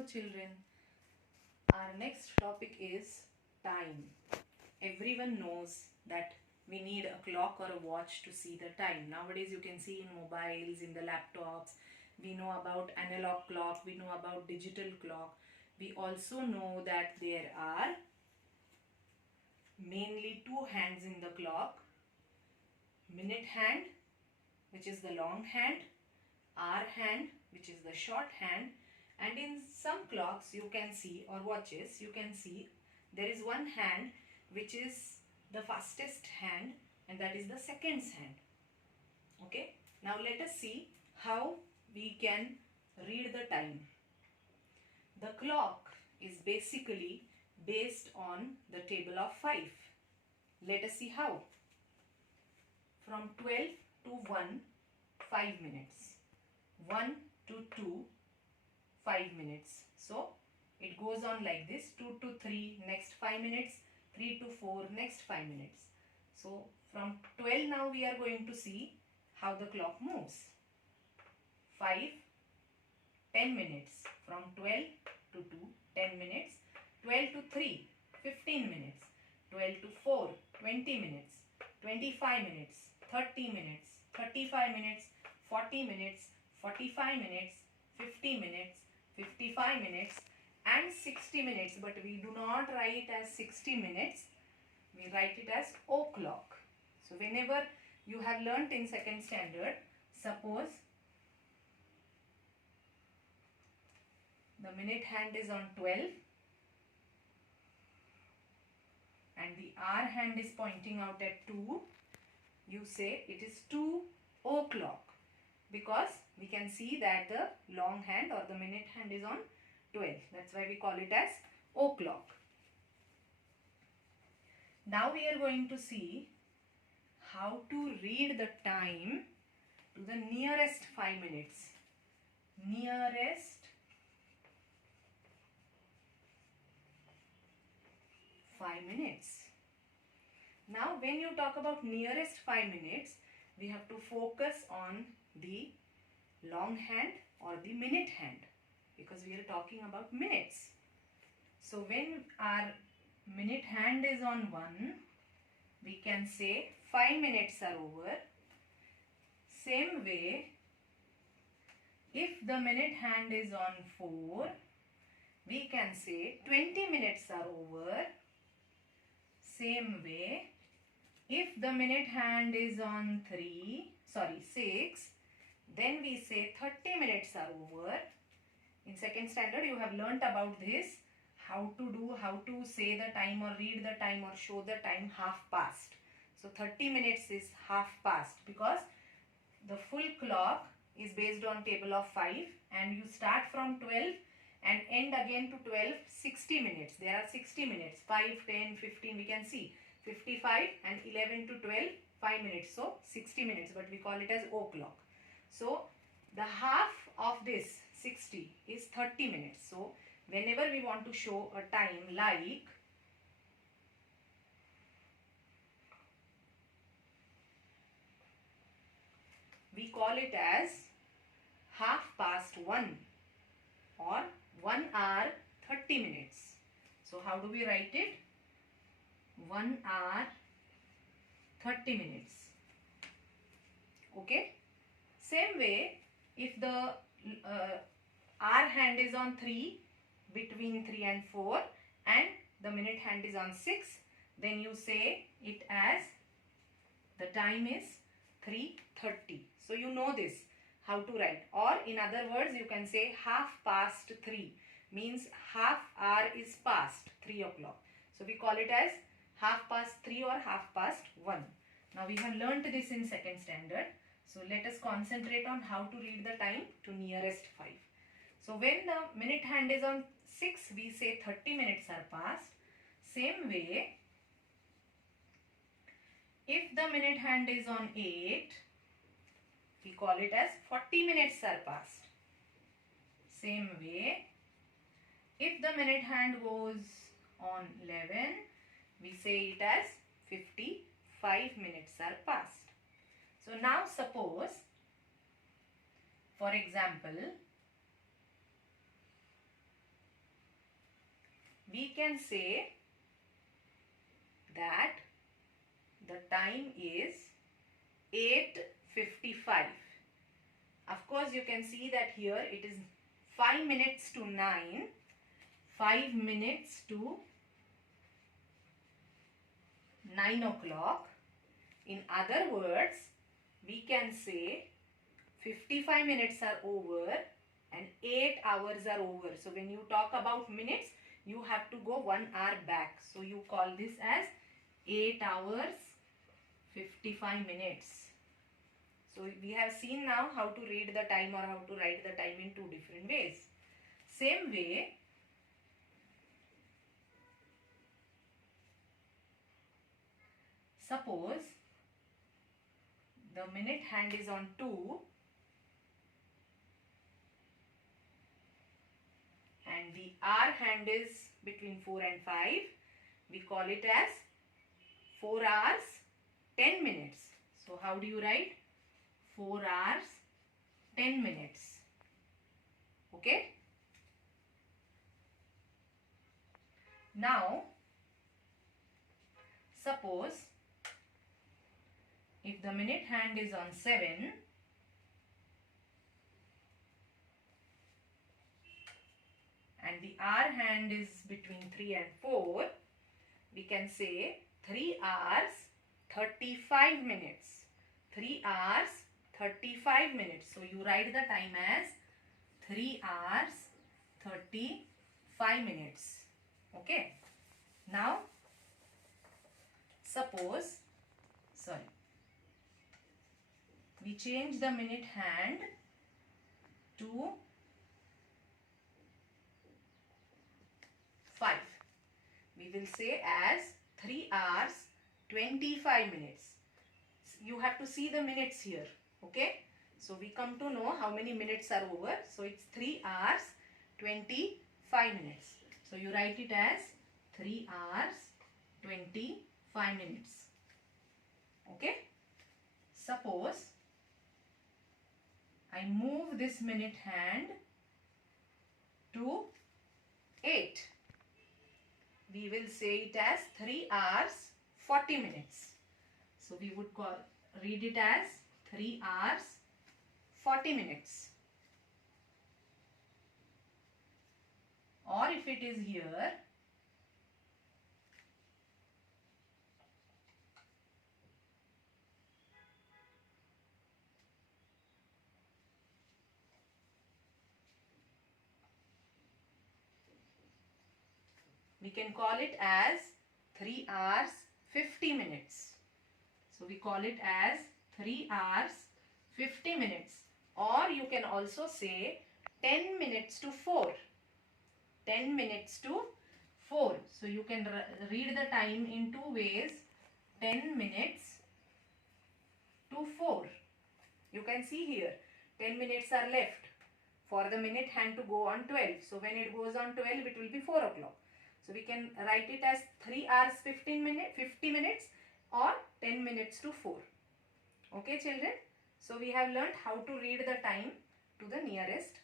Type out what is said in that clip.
Hello children. Our next topic is time. Everyone knows that we need a clock or a watch to see the time. Nowadays you can see in mobiles, in the laptops. We know about analog clock, we know about digital clock. We also know that there are mainly two hands in the clock. Minute hand, which is the long hand, hour hand, which is the short hand, and in some clocks you can see, or watches you can see, there is one hand which is the fastest hand, and that is the seconds hand. Okay, now let us see how we can read the time. The clock is basically based on the table of 5. Let us see how. From 12 to 1, 5 minutes. 1 to 2, 5 minutes. So it goes on like this. 2 to 3, next 5 minutes. 3 to 4, next 5 minutes. So from 12 now we are going to see how the clock moves. 5, 10 minutes. From 12 to 2, 10 minutes. 12 to 3, 15 minutes. 12 to 4, 20 minutes. 25 minutes. 30 minutes. 35 minutes. 40 minutes. 45 minutes, 50 minutes, 55 minutes and 60 minutes, but we do not write as 60 minutes, we write it as o'clock. So whenever you have learnt in second standard, suppose the minute hand is on 12 and the hour hand is pointing out at 2, you say it is 2 o'clock, because we can see that the long hand or the minute hand is on 12. That's why we call it as o'clock. Now we are going to see how to read the time to the nearest 5 minutes. Nearest 5 minutes. Now when you talk about nearest 5 minutes, we have to focus on the long hand or the minute hand, because we are talking about minutes. So when our minute hand is on 1, we can say 5 minutes are over. Same way, if the minute hand is on 4, we can say 20 minutes are over. Same way, if the minute hand is on 6, then we say 30 minutes are over. In second standard you have learnt about this, how to say the time or read the time or show the time half past. So 30 minutes is half past, because the full clock is based on table of 5 and you start from 12 and end again to 12, 60 minutes. There are 60 minutes, 5, 10, 15, we can see 55 and 11 to 12, 5 minutes. So 60 minutes, but we call it as o'clock. So the half of this 60 is 30 minutes. So whenever we want to show a time like we call it as half past 1 or 1 hour 30 minutes. So how do we write it? 1 hour 30 minutes. Okay. Same way, if the hour hand is on 3, between 3 and 4, and the minute hand is on 6, then you say it as the time is 3:30. So you know this, how to write. Or in other words, you can say half past 3, means half hour is past 3 o'clock. So we call it as half past 3 or half past 1. Now we have learnt this in second standard. So let us concentrate on how to read the time to nearest 5. So when the minute hand is on 6, we say 30 minutes are past. Same way, if the minute hand is on 8, we call it as 40 minutes are past. Same way, if the minute hand goes on 11, we say it as 55 minutes are past. So now suppose, for example, we can say that the time is 8:55. Of course, you can see that here it is 5 minutes to 9. 5 minutes to 9 o'clock. In other words, we can say 55 minutes are over and 8 hours are over. So when you talk about minutes, you have to go 1 hour back. So you call this as 8 hours 55 minutes. So we have seen now how to read the time or how to write the time in two different ways. Same way, suppose the minute hand is on 2 and the hour hand is between 4 and 5. We call it as 4 hours 10 minutes. So how do you write? 4 hours 10 minutes. Okay. Now, suppose if the minute hand is on 7 and the hour hand is between 3 and 4, we can say 3 hours 35 minutes. 3 hours 35 minutes. So you write the time as 3 hours 35 minutes. Okay. Now, suppose, we change the minute hand to 5. We will say as 3 hours 25 minutes. You have to see the minutes here. Okay. So we come to know how many minutes are over. So it's 3 hours 25 minutes. So you write it as 3 hours 25 minutes. Okay. Suppose I move this minute hand to 8. We will say it as 3 hours 40 minutes. So we would read it as 3 hours 40 minutes. Or if it is here, we can call it as 3 hours 50 minutes. So we call it as 3 hours 50 minutes. Or you can also say 10 minutes to 4. 10 minutes to 4. So you can read the time in two ways. 10 minutes to 4. You can see here 10 minutes are left for the minute hand to go on 12. So when it goes on 12, it will be 4 o'clock. So we can write it as 3 hours 50 minutes or 10 minutes to 4. Okay children. So we have learnt how to read the time to the nearest